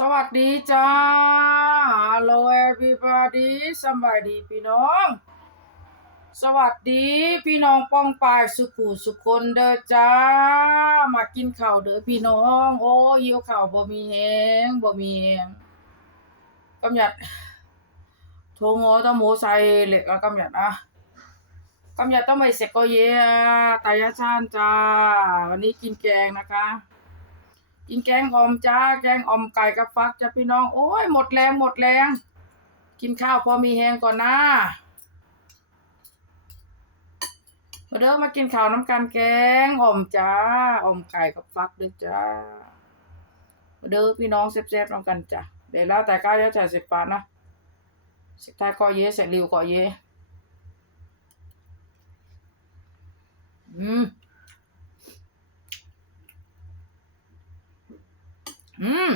สวัสดีจ้า Hello everybody สบายดีพี่น้อง สวัสดีพี่น้องป้องปายสุขุสุคนเด้อจ้า มากินข้าวเด้อพี่น้อง โอ้หิวข้าวบ่มีแฮงบ่มีแฮงกำหยัดโทงอตะหมูใส่เหล็กอะกำหยัดอะกำหยัดต้องไปเสกก็เยอะตายาชานจ้า วันนี้กินแกงนะคะ กินแกงอ่อมจ้า แกงอ่อมไก่กับฟักจ้าพี่น้อง โอ้ยหมดแรงหมดแรง กินข้าวพอมีแหงก่อนนะมาเด้อมากินข้าวน้ำกันแกงอ่อมจ้าอ่อมไก่กับฟักด้วยจ้ามาเด้อพี่น้องแซ่บๆน้ำกันจ้ะเดี๋ยวแล้วแต่ก้าวจะจ่ายสิบบาทนะสิบท้ายก็เยเสร็จริวก็เยอืม อืม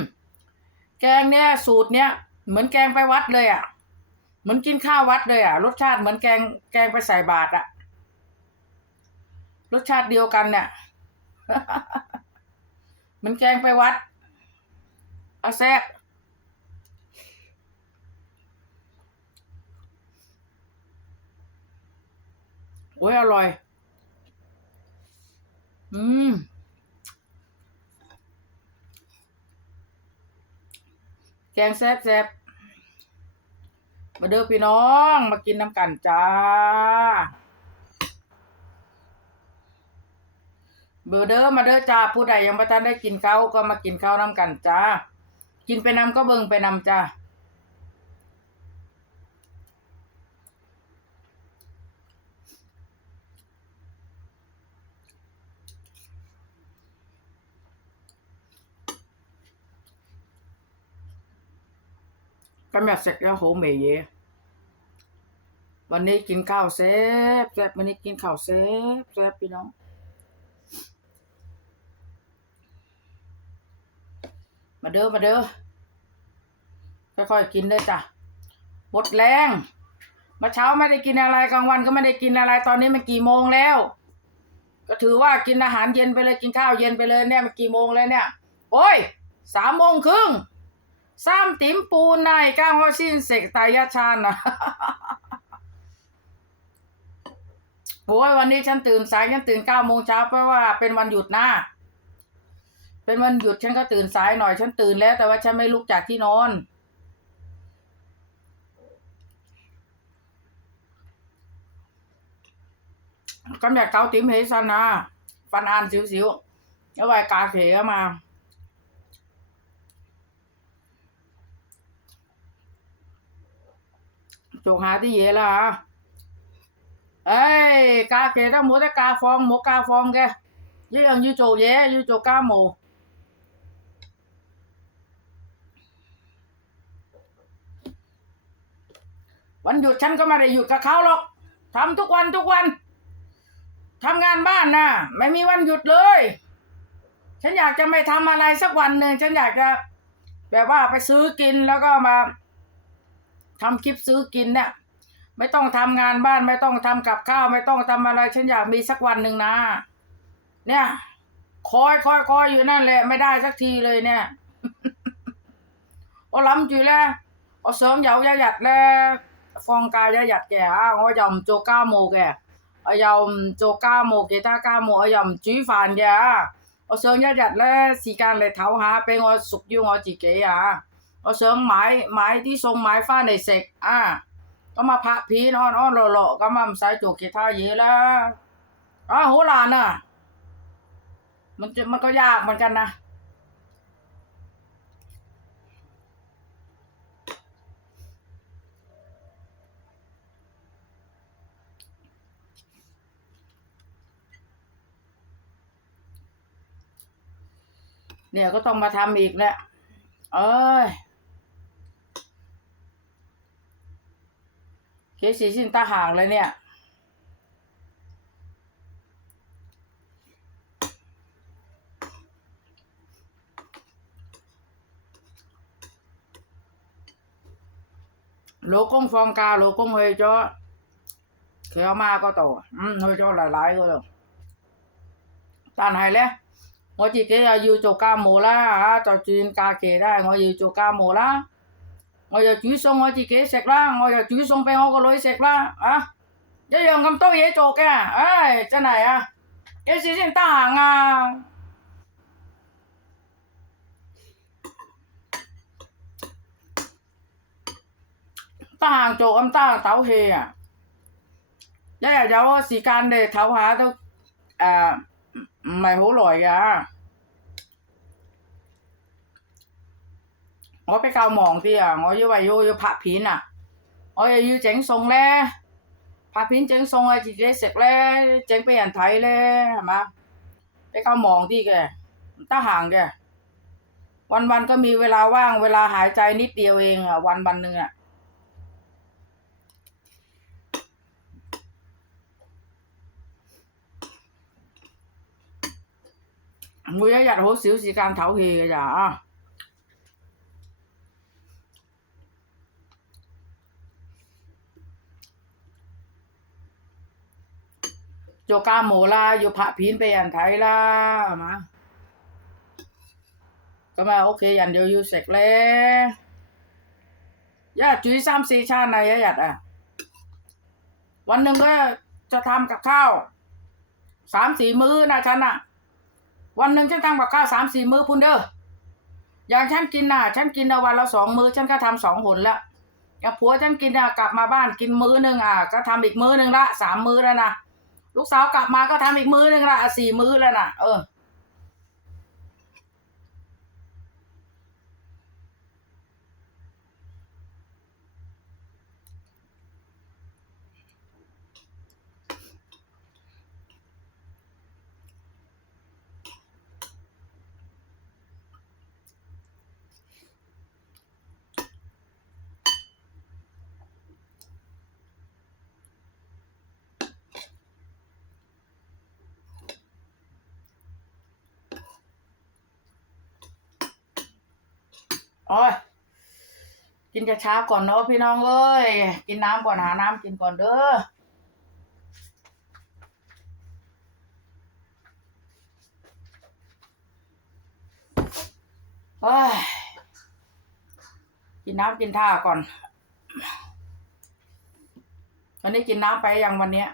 แกงเนี่ยสูตรเนี้ยเหมือนแกงไปวัดเลยอะ่ะ เหมือนกินข้าววัดเลยอะ่ะ รสชาติเหมือนแกงแกงไปใส่บาตรอะ่ะ รสชาติเดียวกันเนี่ยเหมือนแกงไปวัดเอาแซ่บโอ้ยอร่อย อืม แกงแซ่บแซ่บมาเด้อพี่น้องมากินน้ำกันจ้าเบอร์เด้อมาเด้อจ้าผู้ใดยังไม่ทันได้กินข้าวก็มากินข้าวน้ำกันจ้า กินไปน้ำก็เบิ่งไปน้ำจ้า กำลังเสร็วันนี้กินข้าวแซ่บแซ่บวันนี้กินข้าวแซ่บแซ่บพี่น้องมาเด้อมาเด้อค่อยๆกินเด้จ้ะหมดแรงมาเช้าไม่ได้กินอะไรกลางวันก็ไม่ได้กินอะไรตอนนี้มันกี่โมงแล้ว ก็ถือว่ากินอาหารเย็นไปเลยกินข้าวเย็นไปเลยเนี่ยมันกี่โมงแล้วเนี่ย โอ้ยสามโมงครึ่ง สามติ๋มปูนายก้างหัวชินเสกตายาชานนะโอ้ยวันนี้ฉันตื่นสายฉันตื่นเก้าโมงเช้าเพราะว่าเป็นวันหยุดนะเป็นวันหยุดฉันก็ตื่นสายหน่อย ฉันตื่นแล้ว แต่ว่าฉันไม่ลุกจากที่นอนกำอยากเกาติ๋มเฮซันนะฟันอ่านสิวๆแล้วไวกาเขมา จกหาที่เยละฮะเอ้ยกาเกถ้าหมูแต่กาฟองหมูกาฟองแกยี่ยังยูโจเย่ยูโจกาหมูวันหยุดฉันก็ไม่ได้หยุดกับเขาหรอกทำทุกวันทุกวันทำงานบ้านนะไม่มีวันหยุดเลย ฉันอยากจะไม่ทำอะไรสักวันหนึ่งฉันอยากจะแบบว่าไปซื้อกินแล้วก็มา ทำคลิปซื้อกินเนี่ยไม่ต้องทำงานบ้านไม่ต้องทำกับข้าว ไม่ต้องทำอะไรฉันอยากมีสักวันหนึ่งนะ เนี่ยคอยคอยคอยอยู่นั่นแหละไม่ได้สักทีเลยเนี่ยโอ้ล้ำจีแล้วโอ้เสริมเหยาวยาหยัดแล้วฟองกายยาหยัดแกอะโอ้ยำโจก้าโมแกอะยำโจก้าโมเกต้าก้าโมอะยำจีฟานแกอะโอ้เ我想买买ริงหมายหมายที่ทรงหมายฟ้าในเสกอ่าก็มาพระผีนอนอ้อนหล่อก็มาสายจุกขีท่าเยอแล้วอ้าโหลานอะ มันจะมันก็ยากเหมือนกันนะเนี่ยก็ต้องมาทำอีกแหละเอ้ย 几时先得嚟呢。老公放假老公去咗佢阿妈嗰度嗯去咗奶奶嗰度。但系呢我自己又要做家务啦吓就算假期都我要做家务啦。我又煮餸我自己食啦，我又煮餸俾我個女食啦，啊，一樣咁多嘢做嘅，唉，真係啊，幾時先得閒啊？得閒做咁得閒唞氣啊！一日有個時間你唞下都誒唔唔係好耐㗎。我比较忙啲啊，我以为要要拍片啊，我又要整餸咧，拍片整餸啊自己食咧，整俾人睇咧，系嘛？比较忙啲嘅，唔得闲嘅。วันๆก็มีเวลาว่างเวลาหายใจนิดเดียวเองอ่ะวันวันหนึ่งอ่ะ 每一日好少时间唞气嘅咋啊！ โยกาโมลาโยพะพินไปยันไทยล่มาก็มาโอเคยันเดียวยูเสกเลยยาจุยซ้ำซีชาในยะยัดอะ วันหนึ่งก็จะทำกับข้าวสามสี่มือนะฉันอะ วันหนึ่งฉันทำกับข้าวสามสี่มือพุ่นเด้ออย่างฉันกินน่ะ ฉันกินวันละสองมือฉันก็ทำสองหนละอย่างผัวฉันกินน่ะกลับมาบ้านกินมื้อหนึ่งอะ ก็ทำอีกมื้อหนึ่งละสามมื้อแล้วนะ ลูกสาวกลับมาก็ทำอีกมื้อหนึ่งละสี่มื้อแล้วน่ะเออ โอ้ยกินช้าๆก่อนเนาะพี่น้องเอ้ย กินน้ำก่อนหาน้ำกินก่อนเด้อเฮ้ยกินน้ำกินท่าก่อน วันนี้กินน้ำไปยังวันเนี้ย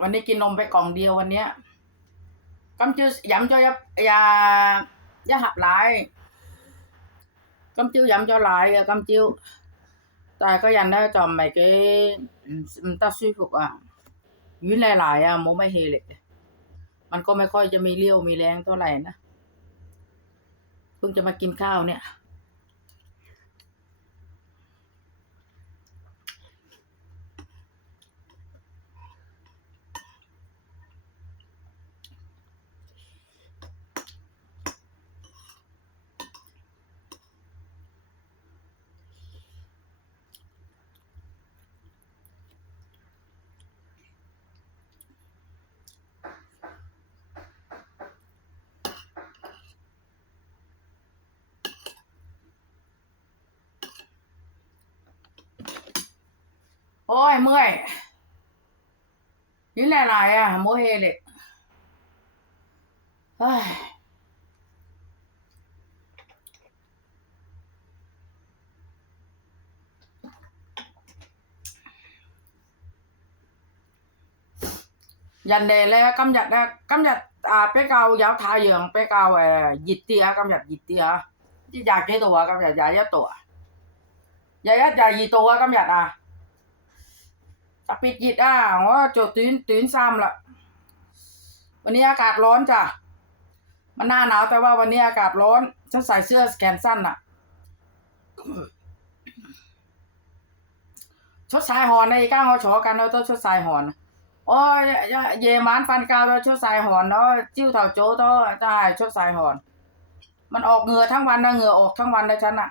วันนี้กินนมไปกล่องเดียววันเนี้ยกำจื้อยำจอยายายาหับหลายกำจิ้วยำจอหลายกํมจูแต่ก็ยันได้จอมไปก็มันตัดซีฟุกอะยืนหลายๆอะโมไม่เฮเล็มันก็ไม่ค่อยจะมีเลี้ยวมีแรงเท่าไหร่นะเพิ่งจะมากินข้าวเนี่ย ôi mười, những này này à, môi hề lịch, hay. โอ้ยเมื่อยนี่แหละอะไรอ่ะโมเฮเล็กเฮ้ย dành đề le cấm giật cấm giật à bé câu giáo thao giường bé câu à dịch tia cấm giật dịch tia. Chứ già chế tù à cấm giật già giá tù à. Già giá già gì tù à cấm giật à? ปิดยิดอะว่าโจดตื้นตื้นซ้ำละวันนี้อากาศร้อนจ้ะ มันหน้าหนาวแต่ว่าวันนี้อากาศร้อน ฉันใส่เสื้อแขนสั้นอะ ชดสายหอนในก้างเขาอกันเราต้องชดสายหอนโอ้ยเยมานฟันกาวเราชดสายหอนเนาะจิ้วเต่าโจ้ต้องได้ชดสายหอน มันออกเหงื่อทั้งวันนะเหงื่อออกทั้งวันเลยฉันอะ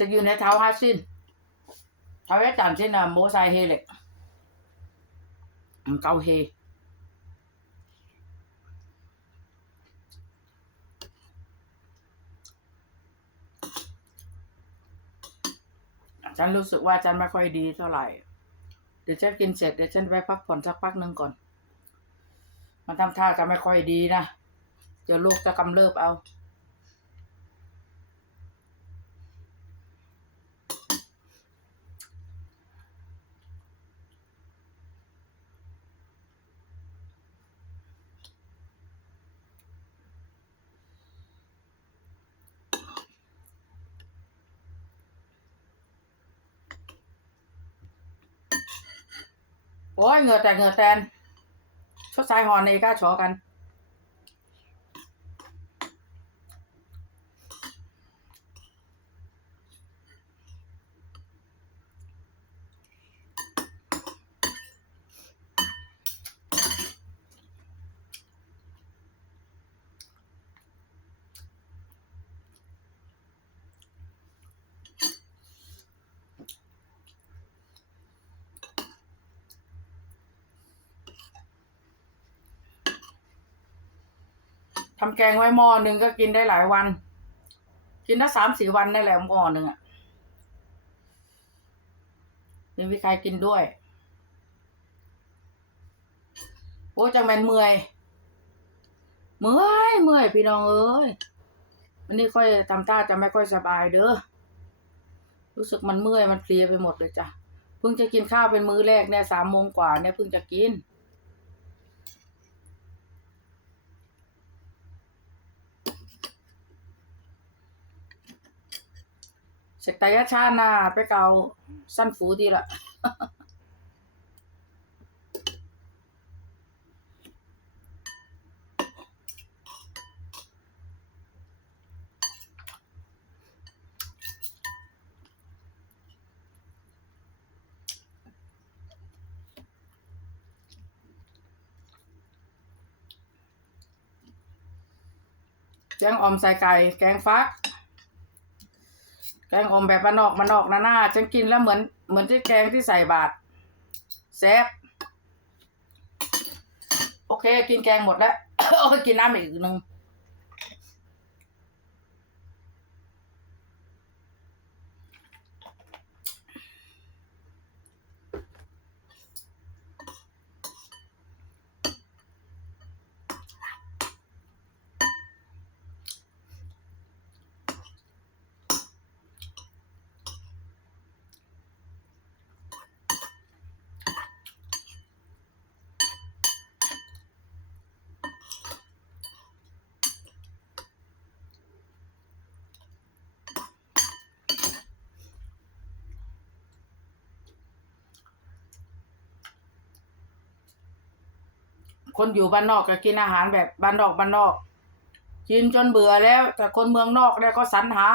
Seguiu, né? Tá o racido. Tá o retado, se não, moça, aí, ele. Um tal วเฮฉันรู้สึกว่าฉันไม่ค่อยดีเท่าไหร่ เดี๋ยวฉันกินเสร็จเดี๋ยวฉันไปพักผ่อนสักพักหนึ่งก่อน มันทำท่าจะไม่ค่อยดีนะ เดี๋ยวลูกจะกำเริบเอา ยเหงื่อแตกเหงื่อแตนชดสายหอนในก้าชอกัน ทำแกงไว้หม้อหนึ่งก็กินได้หลายวัน กินได้สามสี่วันได้แหละหม้อหนึ่งอะม่มีใครกินด้วยโอ้จังแมนเมื่อย เมื่อยเมื่อยพี่น้องเอ้ยวันนี้ค่อยทำท่าจะไม่ค่อยสบายเด้อรู้สึกมันเมื่อยมันเพลียไปหมดเลยจ้ะเพิ่งจะกินข้าวเป็นมื้อแรกเนี่ยสามโมงกว่าเนี่ยเพิ่งจะกิน 食第一餐啊，比较辛苦啲啦。แกงอ่อมใส่ไก่ แกงฟัก แกงอมแบบบ้านอกบ้านอกนะหน้าฉันกินแล้วเหมือนเหมือนที่แกงที่ใส่บาตรแซ่บโอเค กินแกงหมดแล้ว กินน้ำอีกหนึ่ง คนอยู่บ้านนอกก็กินอาหารแบบบ้านนอกบ้านนอก กินจนเบื่อแล้ว แต่คนเมืองนอกเนี่ยเขาสรรหา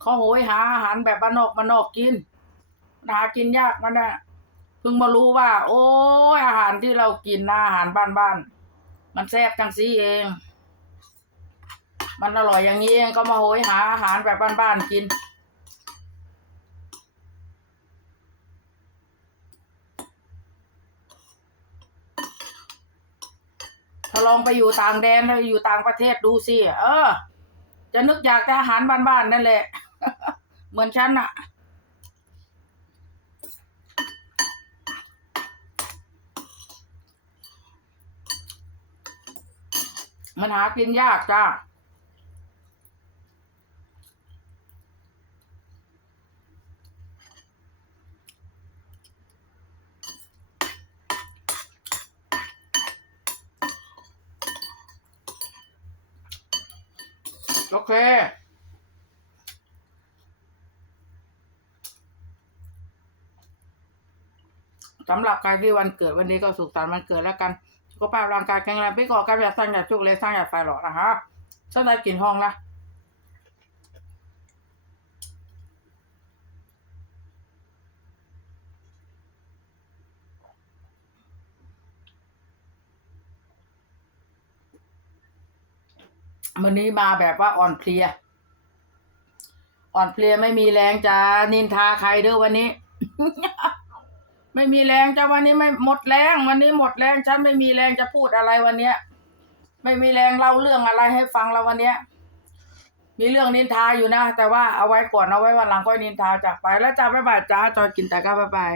เขาโหยหาอาหารแบบบ้านนอกบ้านนอกกินหากินยากมันนะเพิ่งมารู้ว่า โอ้ยอาหารที่เรากินนะอาหารบ้านๆมันแซ่บจังสีเอง มันอร่อยอย่างนี้เองก็มาโหยหาอาหารแบบบ้านๆกิน ถ้าลองไปอยู่ต่างแดนไปอยู่ต่างประเทศดูสิเออ จะนึกอยากแต่อาหารบ้านๆนั่นแหละ เหมือนฉันอะมันหากินยากจ้า โอเค สำหรับใครที่วันเกิดวันนี้ก็สุขสันต์วันเกิดแล้วกัน สุขภาพร่างกายแข็งแรงพี่ก่อการอยากสร้างอยากจุกเลยสร้างอยากไฟหลอดนะฮะสนใจกินห้องนะ วันนี้มาแบบว่าอ่อนเพลีย อ่อนเพลียไม่มีแรงจะนินทาใครเด้อวันนี้ ไม่มีแรงจะวันนี้ไม่หมดแรงวันนี้หมดแรงฉันไม่มีแรงจะพูดอะไรวันเนี้ย ไม่มีแรงเล่าเรื่องอะไรให้ฟังแล้ววันเนี้ย มีเรื่องนินทาอยู่นะ แต่ว่าเอาไว้ก่อนเอาไว้วันหลังค่อยนินทาจากไปแล้วจ้าบ๊ายบายจ้าจอยกินแต่ก็บ๊ายบาย